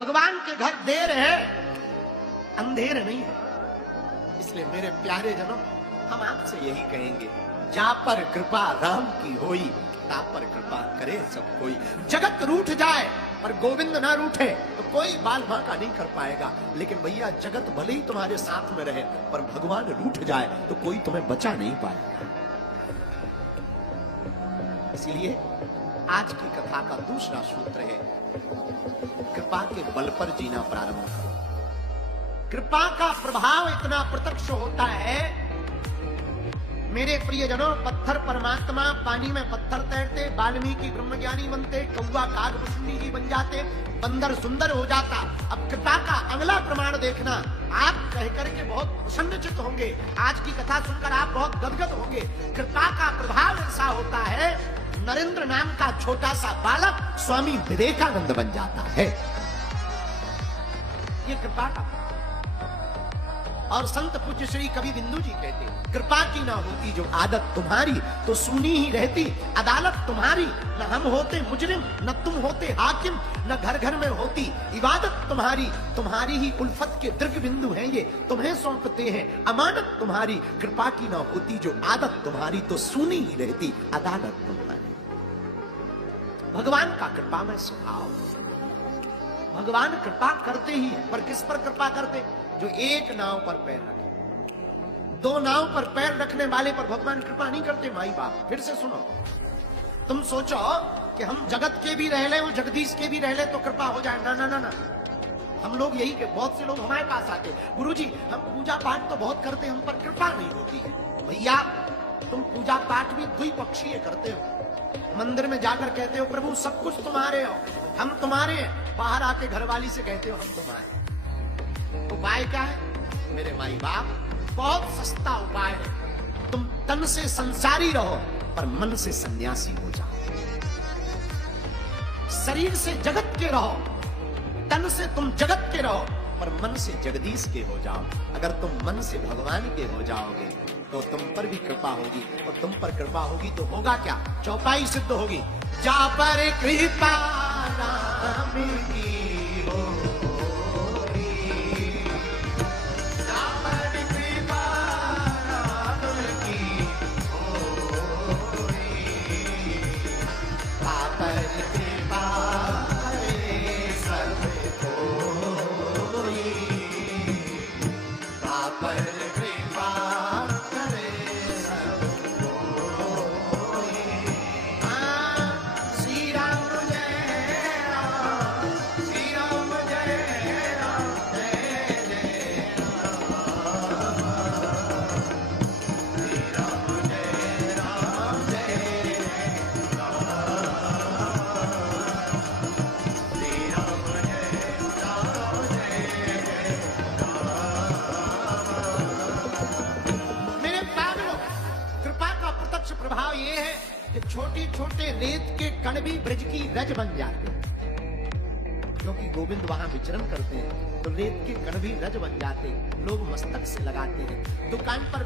भगवान के घर देर है, अंधेर नहीं है। इसलिए मेरे प्यारे जनों, हम आपसे यही कहेंगे, जा पर कृपा राम की होई, ता पर कृपा करे सब कोई। जगत रूठ जाए पर गोविंद ना रूठे तो कोई बाल बांका नहीं कर पाएगा। लेकिन भैया, जगत भले ही तुम्हारे साथ में रहे पर भगवान रूठ जाए तो कोई तुम्हें बचा नहीं पाएगा। इसीलिए आज की कथा का दूसरा सूत्र है, कृपा के बल पर जीना प्रारंभ करो। कृपा का प्रभाव इतना प्रत्यक्ष होता है मेरे प्रियजनों, पत्थर परमात्मा, पानी में पत्थर तैरते, वाल्मीकि ब्रह्मज्ञानी बनते, कौवा काग मुनि जी बन जाते, बंदर सुंदर हो जाता। अब कृपा का अगला प्रमाण देखना, आप कहकर के बहुत प्रसन्नचित्त होंगे, आज की कथा सुनकर आप बहुत गदगद होंगे। कृपा का प्रभाव ऐसा होता है, नरेंद्र नाम का छोटा सा बालक स्वामी विवेकानंद बन जाता है। ये कृपा का। और संत पूज्य श्री कवि बिंदु जी कहते, कृपा की ना होती जो आदत तुम्हारी तो सुनी ही रहती अदालत तुम्हारी। न हम होते मुजरिम, न तुम होते हाकिम, न घर घर में होती इबादत तुम्हारी। तुम्हारी ही उल्फत के दीर्घ बिंदु हैं ये, तुम्हें सौंपते हैं अमानत तुम्हारी। कृपा की ना होती जो आदत तुम्हारी तो सुनी ही रहती अदालत तुम्हारी। भगवान का कृपा में स्वभाव, भगवान कृपा करते ही है, पर किस पर कृपा करते? जो एक नाव पर पैर रखे। दो नाव पर पैर रखने वाले पर भगवान कृपा नहीं करते। माई बाप, फिर से सुनो, तुम सोचो कि हम जगत के भी रह ले और जगदीश के भी रह ले तो कृपा हो जाए। ना ना ना ना, हम लोग यही के, बहुत से लोग हमारे पास आते, गुरुजी हम पूजा पाठ तो बहुत करते, हम पर कृपा नहीं होती है। भैया, तुम पूजा पाठ भी द्विपक्षीय करते हो। मंदिर में जाकर कहते हो प्रभु सब कुछ तुम्हारे हो, हम तुम्हारे हैं। बाहर आके घरवाली से कहते हो हम तुम्हारे। उपाय क्या है मेरे माई बाप? बहुत सस्ता उपाय है, तुम तन से संसारी रहो पर मन से सन्यासी हो जाओ। शरीर से जगत के रहो, तन से तुम जगत के रहो पर मन से जगदीश के हो जाओ। अगर तुम मन से भगवान के हो जाओगे तो तुम पर भी कृपा होगी, और तुम पर कृपा होगी तो होगा क्या? चौपाई सिद्ध होगी, जा पर कृपा राम की छोटे छोटे रेत के कण भी ब्रज की रज बन जाते हैं, क्योंकि गोविंद वहां विचरण करते हैं तो रेत के कण भी रज बन जाते हैं। लोग मस्तक से लगाते हैं। दुकान पर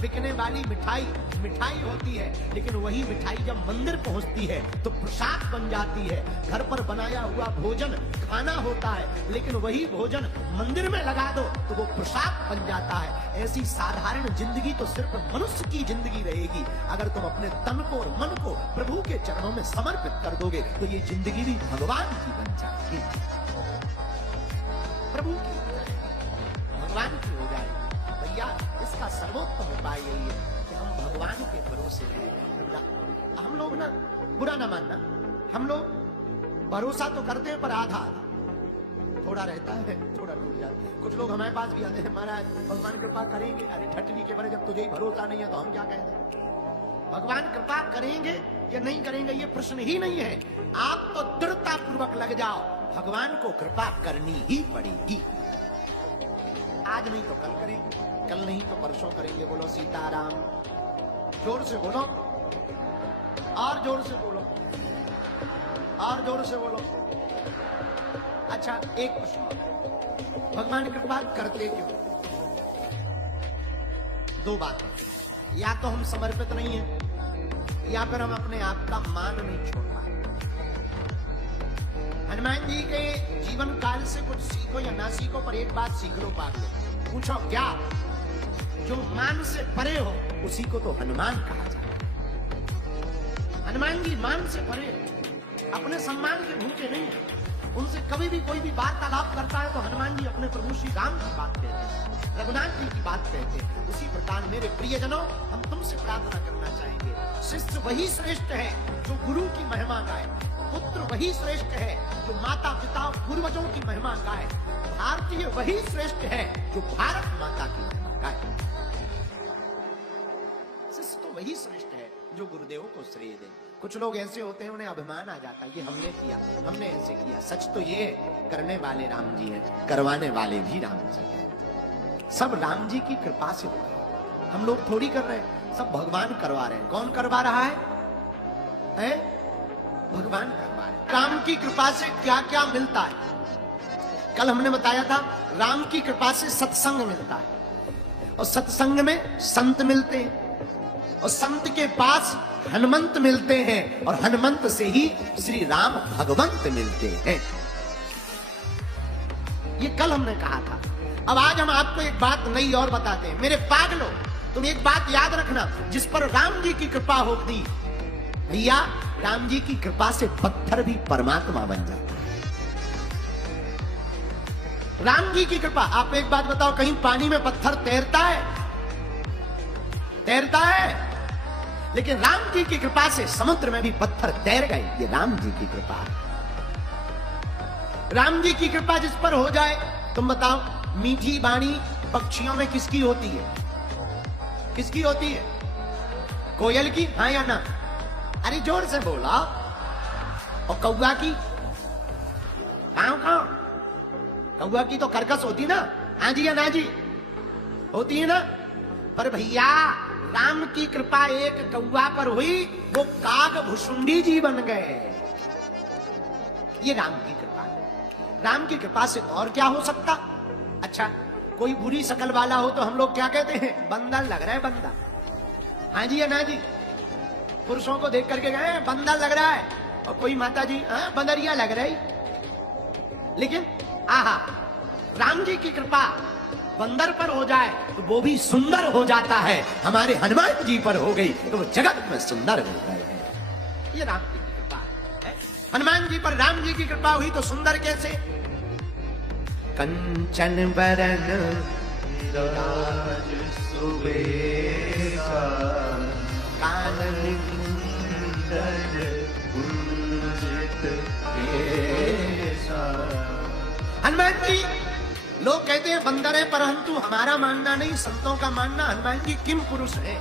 बिकने वाली मिठाई मिठाई होती है, लेकिन वही मिठाई जब मंदिर पहुंचती है तो प्रसाद बन जाती है। घर पर बनाया हुआ भोजन खाना होता है, लेकिन वही भोजन मंदिर में लगा दो तो वो प्रसाद बन जाता है। ऐसी साधारण जिंदगी तो सिर्फ मनुष्य की जिंदगी रहेगी। अगर तुम अपने तन को और मन को प्रभु के चरणों में समर्पित कर दोगे तो ये जिंदगी भी भगवान की बन जाएगी, प्रभु की हो जाएगी, भगवान की हो जाएगी। भैया, इसका सर्वोत्तम उपाय यही है कि हम भगवान के भरोसे रहें। हम लोग ना, बुरा ना मानना, हम लोग भरोसा तो करते हैं पर आधा आधा, थोड़ा रहता है थोड़ा टूट जाता है। कुछ लोग हमारे पास भी आते हैं, महाराज भगवान कृपा करेंगे। अरे ठटनी के बारे, जब तुझे ही भरोसा नहीं है तो हम क्या कहते हैं? भगवान कृपा करेंगे या नहीं करेंगे ये प्रश्न ही नहीं है। आप तो दृढ़ता पूर्वक लग जाओ, भगवान को कृपा करनी ही पड़ेगी। आज नहीं तो कल करेंगे, कल नहीं तो परसों करेंगे। बोलो सीताराम, जोर से बोलो, और जोर से बोलो, और जोर से बोलो। अच्छा, एक प्रश्न, भगवान कृपा करते क्यों? दो बातें, या तो हम समर्पित नहीं है, या फिर हम अपने आप का मान नहीं छोड़ पाए। हनुमान जी के जीवन काल से कुछ सीखो या ना सीखो, पर एक बात सीख लो, पाग लो। पूछो क्या? जो मान से परे हो उसी को तो हनुमान कहा जाता है। हनुमान जी मान से परे, अपने सम्मान के भूखे नहीं है। उनसे कभी भी कोई भी वार्तालाप करता है तो हनुमान जी अपने प्रभु श्री राम की बात कहते हैं, रघुनाथ जी की बात कहते हैं। उसी प्रकार मेरे प्रियजनों, हम तुमसे प्रार्थना करना चाहेंगे, शिष्य वही श्रेष्ठ है जो गुरु की महिमा गाए, पुत्र वही श्रेष्ठ है जो माता पिता पूर्वजों की महिमा गाए, भारतीय वही श्रेष्ठ है जो भारत माता की महिमा गाए। शिष्य तो वही श्रेष्ठ है जो गुरुदेवों को श्रेय दे। कुछ लोग ऐसे होते हैं, उन्हें अभिमान आ जाता है, ये हमने किया, हमने ऐसे किया। सच तो ये करने वाले राम जी हैं, करवाने वाले भी राम जी हैं। सब राम जी की कृपा से हो रहा है, हम लोग थोड़ी कर रहे हैं, सब भगवान करवा रहे हैं। कौन करवा रहा है? भगवान करवा रहे हैं। राम की कृपा से क्या क्या मिलता है? कल हमने बताया था, राम की कृपा से सत्संग मिलता है, और सत्संग में संत मिलते हैं, और संत के पास हनुमंत मिलते हैं, और हनुमंत से ही श्री राम भगवंत मिलते हैं। ये कल हमने कहा था। अब आज हम आपको एक बात नई और बताते हैं। मेरे पागलों, तुम एक बात याद रखना, जिस पर राम जी की कृपा होती, भैया राम जी की कृपा से पत्थर भी परमात्मा बन जाता है। राम जी की कृपा। आप एक बात बताओ, कहीं पानी में पत्थर तैरता है? तैरता है? लेकिन राम जी की कृपा से समुद्र में भी पत्थर तैर गए। ये राम जी की कृपा है। राम जी की कृपा जिस पर हो जाए, तुम बताओ, मीठी वाणी पक्षियों में किसकी होती है? किसकी होती है? कोयल की? हाँ या ना? अरे जोर से बोला। और कौवा की? काऊ काऊ। कौवा की तो कर्कश होती ना? हाँ जी या ना जी? होती है ना? पर भैया राम की कृपा एक कौवा पर हुई, वो काग भुसुंडी जी बन गए। ये राम की कृपा है। राम की कृपा से और क्या हो सकता? अच्छा, कोई बुरी शकल वाला हो तो हम लोग क्या कहते हैं? बंदर लग रहा है, बंदर। हाँ जी या ना जी? पुरुषों को देख करके गए बंदर लग रहा है, और कोई माता जी बंदरिया लग रही। लेकिन आहा, राम जी की कृपा बंदर पर हो जाए तो वो भी सुंदर हो जाता है। हमारे हनुमान जी पर हो गई तो वो जगत में सुंदर हो गए हैं। ये राम जी की कृपा है। हनुमान जी पर राम जी की कृपा हुई तो सुंदर कैसे? कंचन बरन राज सुबेसा, कानन कुंडल कुंजित केसा। हनुमान जी, लोग कहते हैं बंदर है, परंतु हमारा मानना नहीं, संतों का मानना, हनुमान जी किम पुरुष है।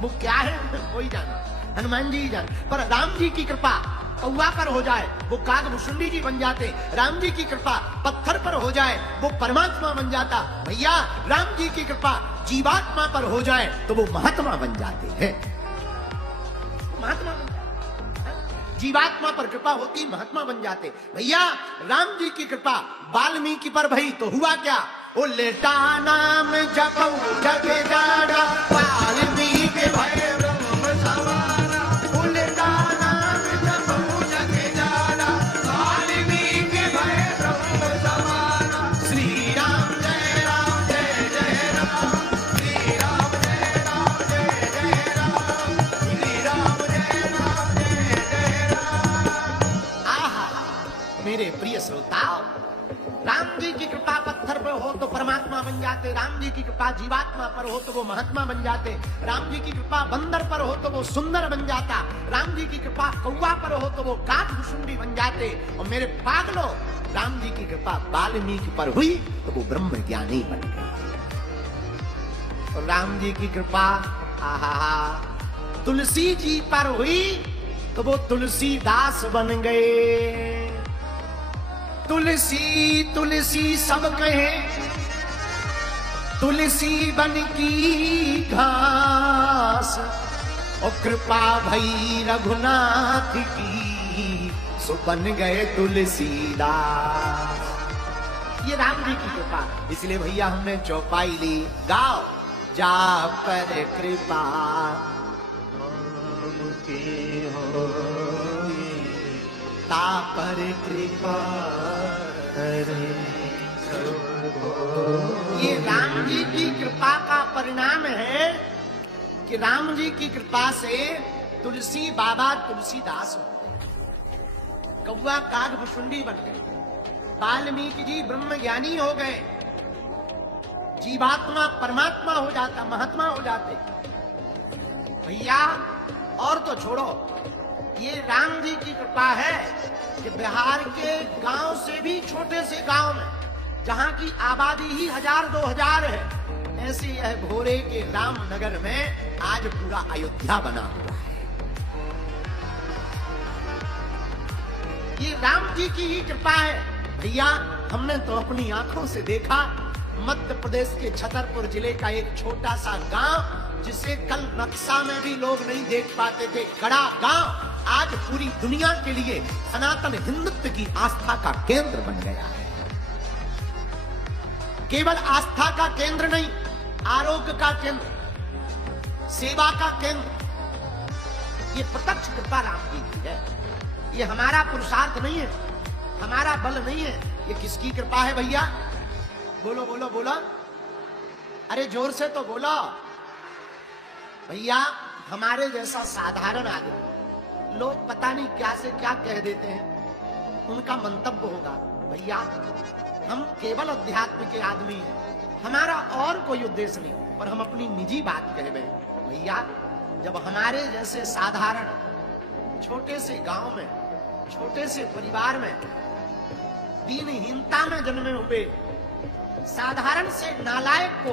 वो क्या है कोई जाना, हनुमान जी ही जाने। पर राम जी की कृपा कौवा पर हो जाए वो काग भुसुंडी जी बन जाते। राम जी की कृपा पत्थर पर हो जाए वो परमात्मा बन जाता। भैया राम जी की कृपा जीवात्मा पर हो जाए तो वो महात्मा बन जाते हैं। महात्मा बन जाते, जीवात्मा पर कृपा होती, महात्मा बन जाते। भैया राम जी की कृपा वाल्मीकि पर भई तो हुआ क्या? ओ लेटा नाम जपौ जग जाना, वाल्मीकि भय ब्रह्म सवारा। ओ लेटा नाम जपौ जग जाना, वाल्मीकि भय ब्रह्म सवारा। श्री राम जय राम जय जय राम, श्री राम जय राम जय जय राम, श्री राम जय राम जय जय राम। आहा मेरे प्रिय श्रोताओ, राम जी की कृपा पत्थर पर हो तो परमात्मा बन जाते। राम जी की कृपा जीवात्मा पर हो तो वो महात्मा बन जाते। राम जी की कृपा बंदर पर हो तो वो सुंदर बन जाता। राम जी की कृपा कौवा पर हो तो वो काग भुसुंडी बन जाते। और मेरे पागलों, राम जी की कृपा वाल्मीकि पर हुई तो वो ब्रह्म ज्ञानी बन गए। और राम जी की कृपा आहा तुलसी जी पर हुई तो वो तुलसीदास बन गए। तुलसी तुलसी सब कहे, तुलसी बन की घास। और कृपा भई रघुनाथ की, सो बन गए तुलसीदास। ये राम जी की कृपा। इसलिए भैया हमने चौपाई ली, गाओ जा पर कृपा पिता पर कृपा करे। ये राम जी की कृपा का परिणाम है कि राम जी की कृपा से तुलसी बाबा तुलसीदास हो गए, कौवा काग भुसुंडी बन गए, वाल्मीकि जी ब्रह्म ज्ञानी हो गए, जीवात्मा परमात्मा हो जाता, महात्मा हो जाते। भैया और तो छोड़ो, ये राम जी की कृपा है कि बिहार के गांव से भी छोटे से गांव में, जहां की आबादी ही 1000-2000 है, ऐसे यह भोरे के रामनगर में आज पूरा अयोध्या बना हुआ है। ये राम जी की ही कृपा है। भैया हमने तो अपनी आंखों से देखा, मध्य प्रदेश के छतरपुर जिले का एक छोटा सा गांव, जिसे कल नक्शा में भी लोग नहीं देख पाते थे, कड़ा गांव, आज पूरी दुनिया के लिए सनातन हिंदुत्व की आस्था का केंद्र बन गया है। केवल आस्था का केंद्र नहीं, आरोग्य का केंद्र, सेवा का केंद्र। ये प्रत्यक्ष कृपा राम जी की है। ये हमारा पुरुषार्थ नहीं है, हमारा बल नहीं है, ये किसकी कृपा है भैया? बोलो बोलो बोलो, अरे जोर से तो बोलो भैया। हमारे जैसा साधारण आदमी, लोग पता नहीं क्या से क्या कह देते हैं, उनका मंतव्य होगा भैया हम केवल अध्यात्म के आदमी हैं, हमारा और कोई उद्देश्य नहीं, पर हम अपनी निजी बात कह रहे हैं। भैया जब हमारे जैसे साधारण छोटे से गांव में, छोटे से परिवार में, दीनहीनता में जन्मे हुए साधारण से नालायक को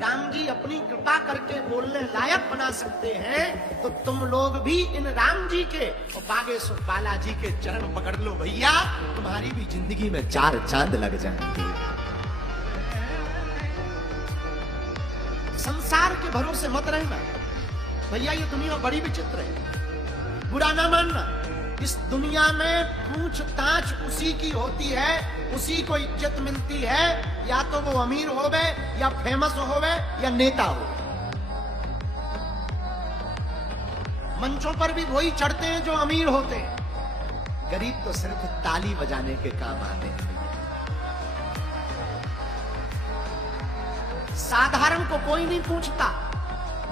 राम जी अपनी कृपा करके बोलने लायक बना सकते हैं, तो तुम लोग भी इन राम जी के और बागेश्वर बालाजी के चरण पकड़ लो भैया, तुम्हारी भी जिंदगी में 4 चांद लग जाएंगे। संसार के भरोसे मत रहना भैया, ये दुनिया बड़ी विचित्र है, बुरा ना मानना। इस दुनिया में पूछताछ उसी की होती है, उसी को इज्जत मिलती है, या तो वो अमीर होवे, या फेमस होवे, या नेता हो। मंचों पर भी वही चढ़ते हैं जो अमीर होते हैं, गरीब तो सिर्फ ताली बजाने के काम आते हैं। साधारण को कोई नहीं पूछता,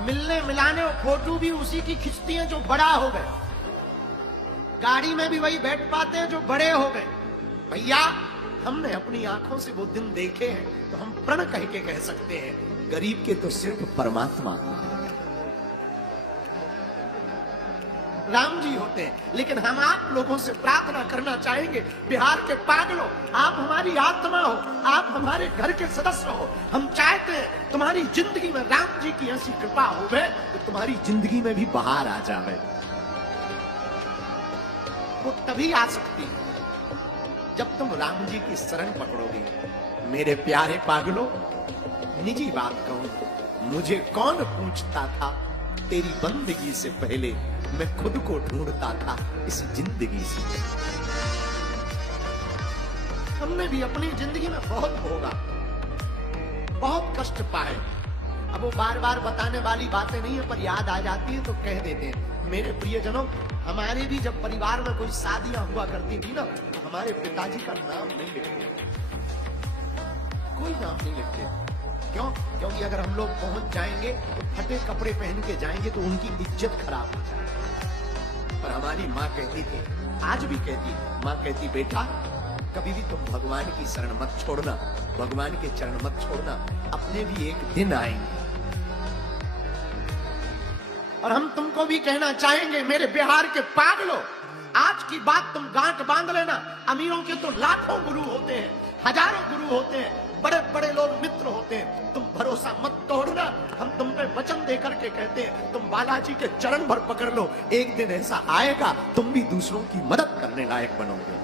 मिलने मिलाने और फोटो भी उसी की खिंचती हैं जो बड़ा हो गए, गाड़ी में भी वही बैठ पाते हैं जो बड़े हो गए। भैया हमने अपनी आंखों से वो दिन देखे हैं, तो हम प्रण कह के कह सकते हैं, गरीब के तो सिर्फ परमात्मा राम जी होते हैं। लेकिन हम आप लोगों से प्रार्थना करना चाहेंगे, बिहार के पागलों, आप हमारी आत्मा हो, आप हमारे घर के सदस्य हो, हम चाहते हैं तुम्हारी जिंदगी में राम जी की ऐसी कृपा हो तो तुम्हारी जिंदगी में भी बहार आ जाए। वो तभी आ सकती है जब तुम राम जी की शरण पकड़ोगे। मेरे प्यारे पागलों, निजी बात कहूं, मुझे कौन पूछता था, तेरी बंदगी से पहले मैं खुद को ढूंढता था इस जिंदगी से। हमने भी अपनी जिंदगी में बहुत भोगा, बहुत कष्ट पाए। अब वो बार बार बताने वाली बातें नहीं है, पर याद आ जाती है तो कह देते हैं। मेरे प्रियजनों, हमारे भी जब परिवार में कोई शादियां हुआ करती थी ना, तो हमारे पिताजी का नाम नहीं लिखते, कोई नाम नहीं लिखते। क्यों? क्योंकि अगर हम लोग पहुंच जाएंगे तो फटे कपड़े पहन के जाएंगे तो उनकी इज्जत खराब हो जाएगी। पर हमारी माँ कहती थी, आज भी कहती, माँ कहती, बेटा कभी भी तुम भगवान की शरण मत छोड़ना, भगवान के चरण मत छोड़ना, अपने भी एक दिन आएंगे। और हम तुमको भी कहना चाहेंगे, मेरे बिहार के पागलों, आज की बात तुम गांठ बांध लेना। अमीरों के तो लाखों गुरु होते हैं, हजारों गुरु होते हैं, बड़े बड़े लोग मित्र होते हैं, तुम भरोसा मत तोड़ना। हम तुम पे वचन देकर के कहते हैं, तुम बालाजी के चरण भर पकड़ लो, एक दिन ऐसा आएगा तुम भी दूसरों की मदद करने लायक बनोगे।